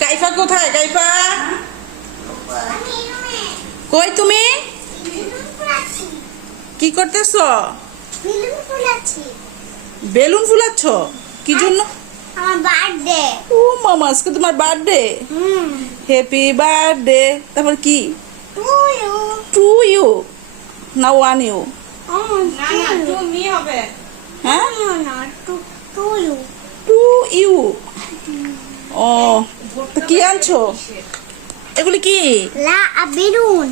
কাইফা কোথায়? কাইফা? কই তুমি? কি করতেছো? বেলুন ফুলাচ্ছ? কি জন্য? আমার বার্থডে ও মামা আজকে তোমার বার্থডে। Happy birthday. তারপর কি? টু ইউ টু ইউ না ওয়ান ইউ না হবে হ্যাঁ না to to you to you ও তো কি আনছো? এগুলি কি? বেলুন।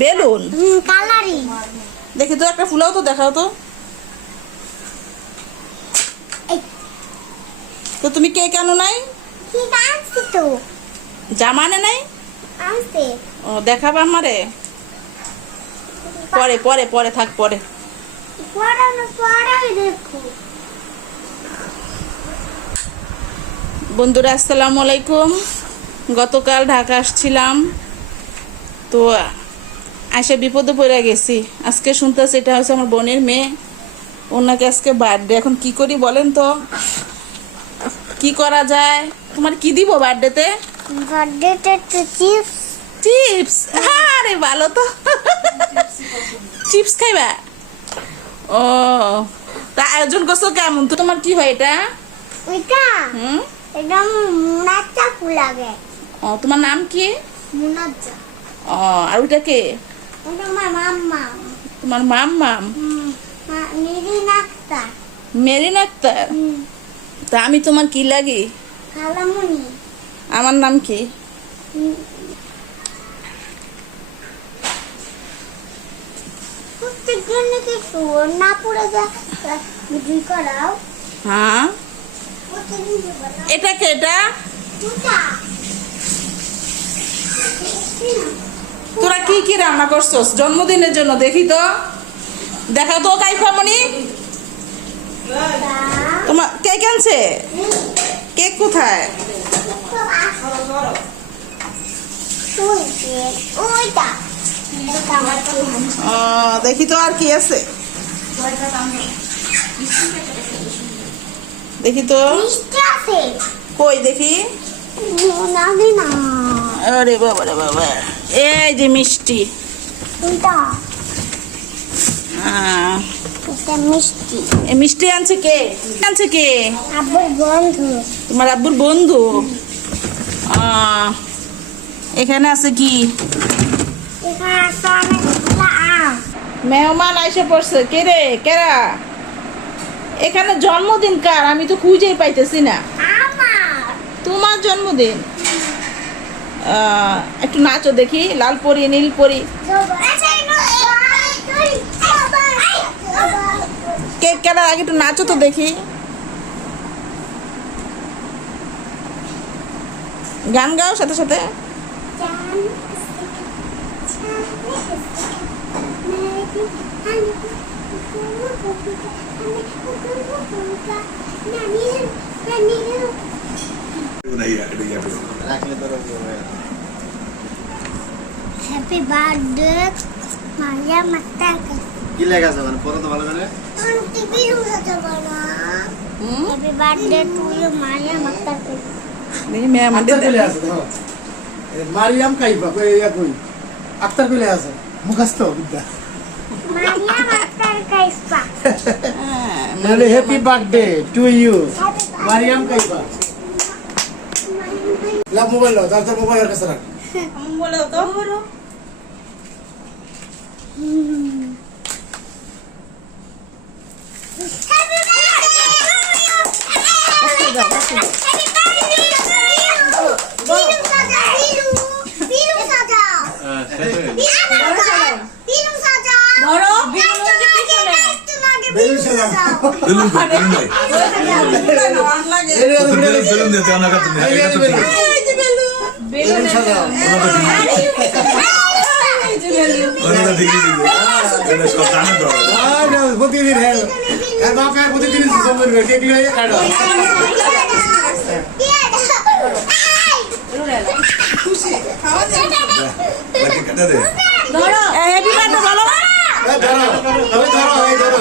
বেলুন? কালারি। দেখি তো একটা ফুলাও তো দেখাও তো। তো তুমি কে কেন নাই? কি আনছি তো। জামা নাই? ও দেখাবা আমারে। পরে পরে পরে থাক পরে। পড়ানো পড়াই দেখো। বন্ধুরা আসসালামু আলাইকুম। গতকাল ঢাকা আসছিলাম। তো আসে বিপদে পড়ে গেছি। আজকে শুনতেছি এটা হচ্ছে আমার বোনের মেয়ে। ওনাকে আজকে বার্থডে এখন কি করি বলেন তো? কি করা যায়? তোমার কি দিব বার্থডেতে বার্থডেতে তো চিপস চিপস আরে ভালো তো। চিপস খাইবা? ও তা আয়োজন করছ কেমন? তো তোমার কি হয় এটা? ওইটা? হুম? একদম মুনাচ্চা ফুলাগে ও তোমার নাম কি? মুনাচ্চা ও আর কে? ওটা আমার মাম্মা তোমার মাম মাম হুম মা- নিরিন আক্তার। মেরিন আক্তার? তা আমি তোমার কি লাগি? খালামুনি। আমার নাম কি? প্রত্যেকজন নাকি সুর না পড়ে যা করাও। হ্যাঁ। এটা? কেটা তোরা কি কি রান্না করছস? জন্মদিনের জন্য দেখি তো। দেখা তো কাইফামণি ওটা। তোমার কেক আনছে কেক কোথায়? দেখি তো আর কি আছে। দেখি তো। কই দেখি। আরে বাবা রে বাবা। এই যে মিষ্টি। আহ, মিষ্টি। মিষ্টি আনছে কে? আনছে কে? তোমার আব্বুর বন্ধু? আহ, এখানে আছে কি? মেহমান আইসে পড়ছে। কে রে? কেরা? এখানে জন্মদিন কার আমি তো খুঁজেই পাইতেছি না তোমার জন্মদিন একটু নাচো দেখি লাল পরি নীল পরি কেক কেনার আগে একটু নাচো তো দেখি গান গাও সাথে সাথে হ্যাপি বার্থডে মারিয়া মাত্তাকে কি লেখা আছে মানে? পড়ো তো ভালো করে আন্টি বিরু হতে বলো হুম? Happy birthday to you Mariya Akhtar পেলে আছে দেখো। এ, মারিয়াম কাইফা কই ইয়া কই? আক্তার পেলে আছে। মুখস্থ বিদ্যা। মারিয়া মাত্তার কাইফা মানে happy birthday to you Mariyam Kaifa love mobile লাও তার মোবাইলের কাছে রাখ। নাই। বেলুন তো বেলুন প্রতিদিন হ্যাঁ। হ্যাঁ বাপ প্রতিদিন সম্মান করে কেক লিয়ে কাটো বাকি কাটা দে। হ্যাপি বার্থডে বলো এই ধরো তবে ধরো এই ধরো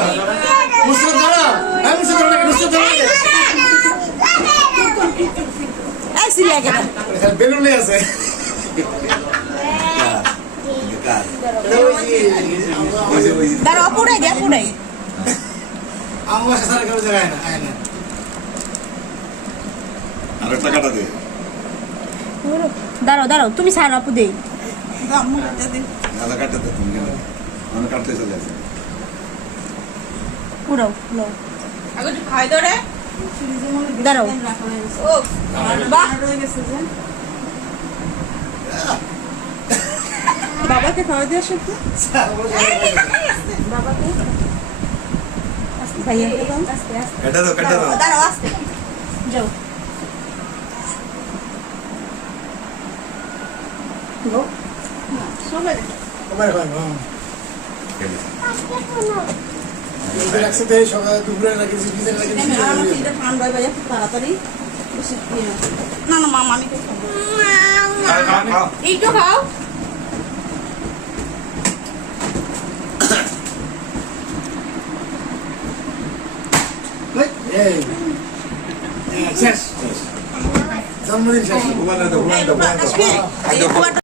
মুসলিম ধরো হ্যাঁ মুসলিম ধরো মুসলিম ধরো এই ছিলি আগে না। এখানে বেলুনই আছে। কার এটা ওই যে আমরা- ওই যে ওই দাঁড়াও পুরাই দে পুরাই আমরা সারা কেউ জায়গায় না আয় না। আর টাকাটা দে। দাঁড়াও দাঁড়াও তুমি ছাড়ো আপু দেই। দে। তুমি আমি কাটতে চলে আসে। পুরাও আগে খাই ধরে দাঁড়াও। বাবাকে খাওয়া দিয়ে আসো একটু। ভাইয়াকে দাও। দাও কাটা দাও। দাঁড়াও আস্তে। যাও। হয় হ্যাঁ আজকে কোনো এটা একসাথে সকালে দুপুরে লাগিয়েছি বিকেলে লাগিয়েছি তাড়াতাড়ি। না না মামা আমি এইটু খাও। শেষ। জন্মদিন শেষ। ঘুমানো দাও ঘুমানো।